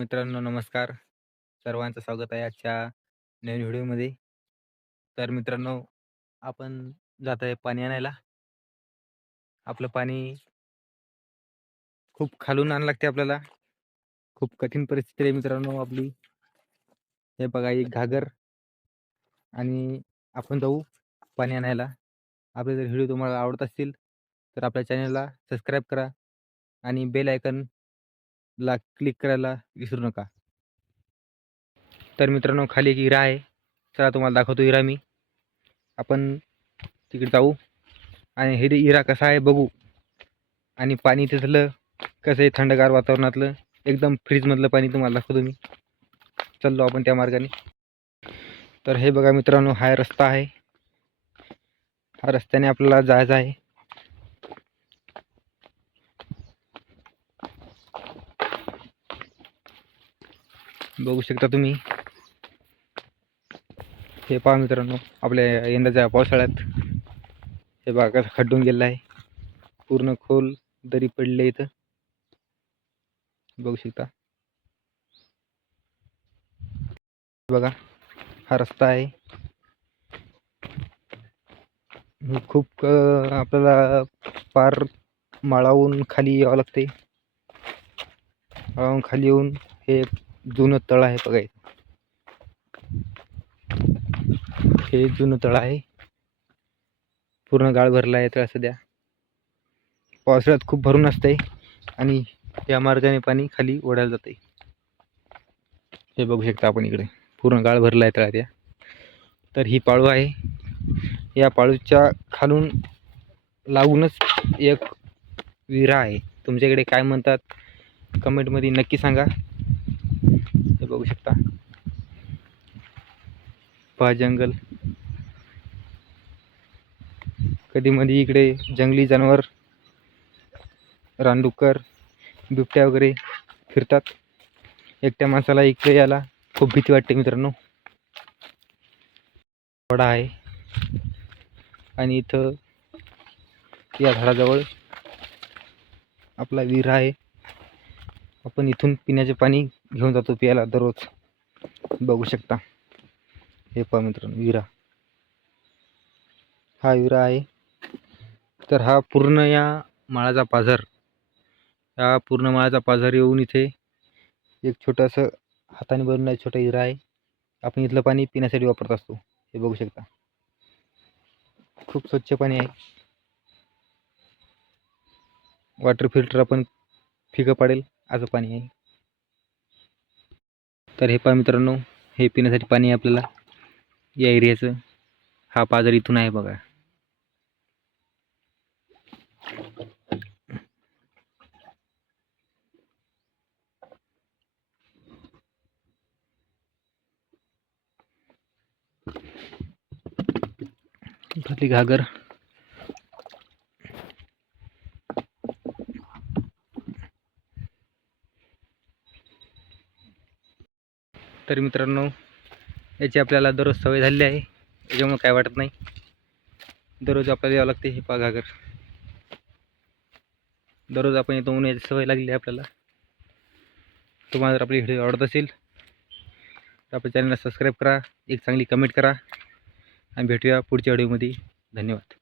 मित्रांनो नमस्कार. सर्वांचं स्वागत आहे आजच्या नवीन व्हिडिओमध्ये. तर मित्रांनो आपण जात आहे पाणी आणायला. आपलं पाणी खूप खालून आणायला लागते आपल्याला. खूप कठीण परिस्थिती आहे मित्रांनो आपली. हे बघा एक घागर. आणि आपण जाऊ पाणी आणायला. आपले जर व्हिडिओ तुम्हाला आवडत असतील तर आपल्या चॅनलला सबस्क्राईब करा. आणि बेल आयकन ला क्लिक करायला विसरू नका. तर मित्रांनो खाली एक इरा आहे. चला तुम्हाला दाखवतो इरा मी. आपण तिकडे जाऊ. आणि हे इरा कसा आहे बघू. आणि पाणी तिथलं कसं आहे थंडगार वातावरणातलं. एकदम फ्रीजमधलं पाणी तुम्हाला दाखवतो मी. चाललो आपण त्या मार्गाने. तर हे बघा मित्रांनो हा रस्ता आहे. हा रस्त्याने आपल्याला जायचं आहे. बघू शकता तुम्ही. हे पहा मित्रांनो आपल्या यंदाच्या पावसाळ्यात. हे बागा खड्डून गेलं आहे. पूर्ण खोल दरी पडले इथं. बघू शकता. बघा हा रस्ता आहे. खूप आपल्याला पार माळावून खाली यावं लागते माळावून खाली येऊन हे जुनं तळ आहे बघा हे जुनं तळ आहे. पूर्ण गाळ भरला आहे तळ सध्या. पावसाळ्यात खूप भरून असतंय आणि या मार्गाने पाणी खाली ओढायला जाते हे बघू शकता आपण इकडे. पूर्ण गाळ भरला आहे तळात या तर ही पाळू आहे. या पाळूच्या खालून लागूनच एक विरा आहे. तुमच्याकडे काय म्हणतात? कमेंटमध्ये नक्की सांगा. बघू शकता. पहा जंगल. कधी मधी इकडे जंगली जनावर रानडुक्कर बिबट्या वगैरे फिरतात. एकट्या माणसाला इकडे यायला खूप भीती वाटते मित्रांनो. वडा आहे. आणि इथं या झाडाजवळ आपला विरा आहे. आपण इथून पिण्याचे पाणी घेऊन जातो प्यायला दररोज. बघू शकता. हे पहा मित्रांनो विरा. हा विरा आहे. तर हा पूर्ण या माळाचा पाझर. हा पूर्ण माळाचा पाझर येऊन इथे एक छोटंसं हाताने बनवणारा छोटा विरा आहे. आपण इथलं पाणी पिण्यासाठी वापरत असतो. हे बघू शकता. खूप स्वच्छ पाणी आहे. वॉटर फिल्टर आपण फिकं पाडेल असं पाणी आहे. तर हे पहा मित्रांनो हे पिण्यासाठी पाणी आपल्याला. या एरियाचं. हा पाजर इथून आहे बघा. घागर. तर मित्रांनो याची आपल्याला दररोज सवय झालेली आहे. याच्यामुळे काय वाटत नाही. दररोज आपल्याला यावं लागते हे पाघागर दररोज आपण येतो म्हणून याची सवय लागली आहे आपल्याला. तुम्हाला जर आपली व्हिडिओ आवडत असेल तर आपल्या चॅनलला सबस्क्राईब करा एक चांगली कमेंट करा. आणि भेटूया पुढच्या व्हिडिओमध्ये. धन्यवाद.